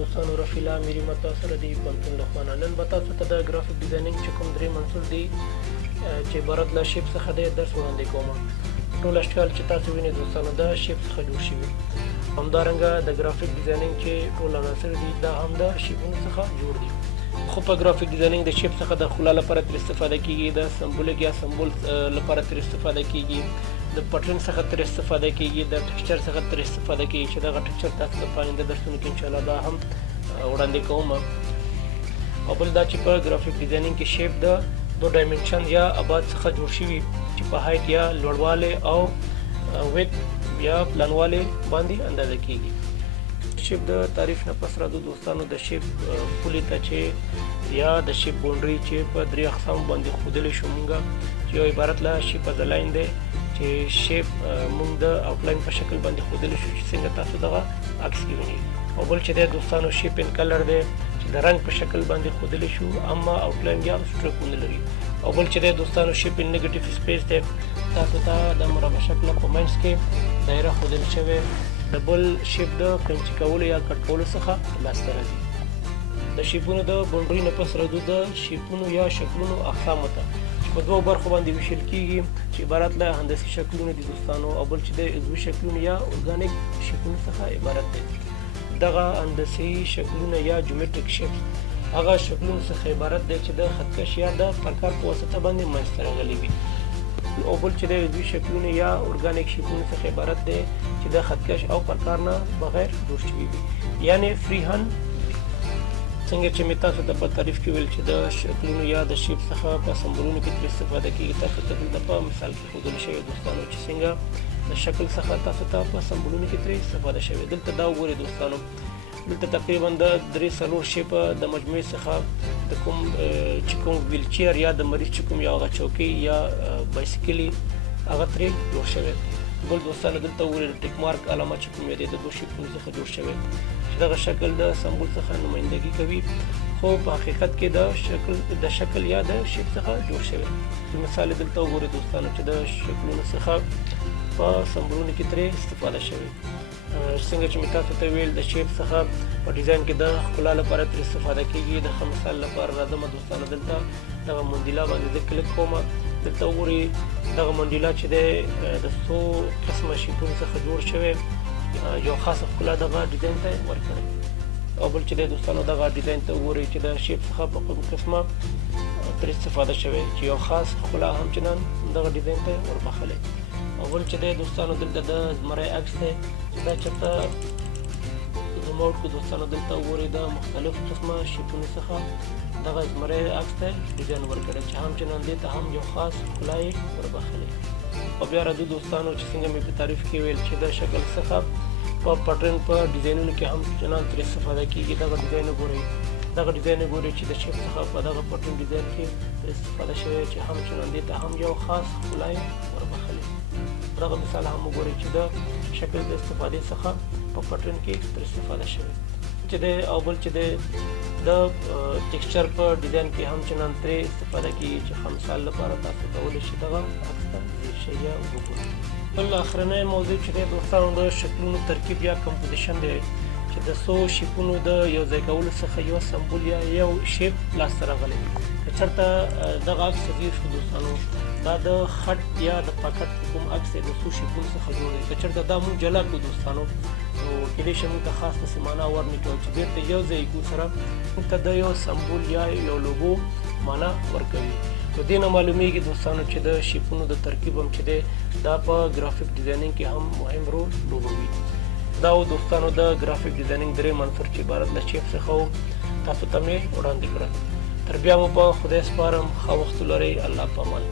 دوستانو، رفیع الله میری متا سره دی پنتون لخوانه. نن به تاسو ته د ګرافیک ډیزاینینګ چې کوم درې منصور دي چې عبارت له شیپ څخه دی درس وړاندې کوم. ټول اشکال چې تاسو وینئ دوستانو دا شیپ څخه جوړ شوي. همدارنګه د ګرافیک ډیزاینینګ چې ټول عناصر دي دا هم د شیپونو څخه جوړ دي. خو په ګرافیک ډیزاینینګ د شیپ څخه د ښکلا لپاره ترې استفاده کیږي، د سمبولیک یا سمبول لپاره ترې استفاده کیږي، د پټرن څخه ترې استفاده کیږي، د ټیکسچر څخه ترې استفاده کیږي چې دغه ټیکسچر تاسو د پاینده درسونو کې انشاءالله دا هم وړاندې کوم. او بل دا چې په ګرافیک ډیزاینینګ کې شیپ د 2 ډایمنشن یا ابعاد څخه جوړ شوي چې په هایټ یا لوړوالی او ویت یا پلانوالی باندې اندازه کیږي. شیپ د تعریف نه پس راځو دوستانو د شیپ پولې ته چې یا د شیپ باونډري چې په 3 اقسام باندې ښودلی شو مونږه چې یو عبارت له شیپ از لاین دی چې شیپ مونږ د آوټلاین په شکل باندې ښودلی شو چې څنګه تاسو دغه عکس کې وینئ. او بل چې دی دوستانو شیپ ان کلر دی چې د رنګ په شکل باندې ښودلی شو اما آوټلاین یا سټروکونه لري. او بل چې دی دوستانو شیپ ان نیګیټیو سپیس دی، تاسو ته د مربع شکله په منځ کې دایره ښودل شوې د بل شیپ د پنچ کولو یا کټ کولو څخه لاسته راځي. د شیپونو د باونډري نه پس راځو د شیپونو یا شکلونو اقسامو ته چې په 2 برخو باندې ویشل کیږي چې عبارت له هندسي شکلونو دي دوستانو، او بل چې د عضوي شکلونو یا ارګانیک شیپونو څخه عبارت دی. دغه هندسي شکلونه یا جیومټریک شیپس هغه شکلونو څخه عبارت دی چې د خطکش یا د پرکار په واسطه باندې منځته راغلي وي. او بل چې د عضوي شکلونو یا ارګانیک شیپونو څخه عبارت دی چې د خطکش او پرکار نه بغیر جوړ شوي وي، یعنی فری هند. څنګه چې مې تاسو ته په تعریف کې ویل چې د شکلونو یا د شیپ څخه په سمبولونو کې ترې استفاده کیږي، تاسو ته دلته په مثال کې ښودل شوی دوستانو چې څنګه د شکل څخه تاسو ته په سمبولونو کې ترې استفاده شوی. دلته دا وګورئ دوستانو، دلته تقریبا د 3-4 شیپ د مجموعې څخه د کوم چې کوم ویلچیر یا د مریض چې کوم یا هغه چوکۍ یا بایسکلي هغه ترې جوړ شوی. بل دوستانو دلته وګورئ د ټیک مارک علامه چې کوم دی د 2 شیپونو څخه جوړ شوی چې دغه شکل د سمبول څخه نمایندګي کوي، خو په حقیقت کې د شکل یا د شیپ څخه جوړ شوی. مثال دلته وګورئ دوستانو چې د شکلونو څخه په سمبولونو کې ترې استفاده شوی. څنګه چې مې تاسو ته ویل د شیپ څخه په ډیزاین کې د ښکلا لپاره ترې استفاده کیږي. د ښه مثال لپاره راځم دوستانو، دلته دغه منډیلا باندې زه کلیک کوم. دلته وګورئ دغه منډیلا چې دی د څو قسمه شیپونو څخه جوړ شوی، یو خاصه ښکلا دغه ډیزاین ته ورکړی. او بل چې دی دوستانو دغه ډیزاین ته وګورئ چې د شیپ څخه په کوم قسمه ترې استفاده شوی چې یو خاص ښکلا همچنان دغه ډیزاین ته وربخلی. او بل چې دی دوستانو دلته د زمری عکس دی چې دا چېرته زوم آوټ کړو دوستانو، دلته وګورئ د مختلفو قسمه شیپونو څخه دغه زمری عکس ته ډیزاین ورکړی چې همچنان دې ته هم یو خاص ښکلا یې وربخلی. او بیا راځو دوستانو چې څنګه مې په تعریف کې ویل چې د شکل څخه په پټرن په ډیزاینونو کې هم چنان ترې استفاده کیږي. دغه ډیزاین وګورئ، دغه ډیزاین وګورئ چې د شیپ څخه په دغه پټرن ډیزاین کې ترې استفاده شوی چې همچنان دې ته هم یو خاص ښکلا یې وربخلی. دغه مثال هم وګورئ چې د شکل د استفادې څخه په پټرن کې ترې استفاده شوی چې دی. او بل چې دی د ټیکسچر په ډیزاین کې هم چنان ترې استفاده کیږي چې ښه مثال لپاره تاسو کولی شئ دغه عکس ته ځیر شئ یا وګورئ. بل آخرنی موضوع چې دی دوستانو د شکلونو ترکیب یا کمپوزیشن دی چې د څو شیپونو د یو ځای کولو څخه یو سمبول یا یو شیپ لاسته راغلی. که چېرته دغه عکس ځیر شو دوستانو، دا د خط یا د پاکټ کوم عکس دی د څو شیپونو څخه جوړ دی. که چېرته دا موږ جلا کړو دوستانو نو کیدای شي موږ ته خاص داسې معنا ورنه کړو چې بېرته یو ځای کړو سره موږ ته د یو سمبول یا یو لوګو معنا ورکوي. نو دې نه معلومیږي دوستانو چې د شیپونو د ترکیب هم چې دی دا په ګرافیک ډیزاینینګ کې هم مهم رول لوبوي. دا و دوستانو د ګرافیک ډیزاینینګ 3 منصور چې عبارت له شیپ څخه و، تاسو ته مې وړاندې کړل. تر بیا مو په خدای سپارم، ښه وخت ولرئ. الله په امان.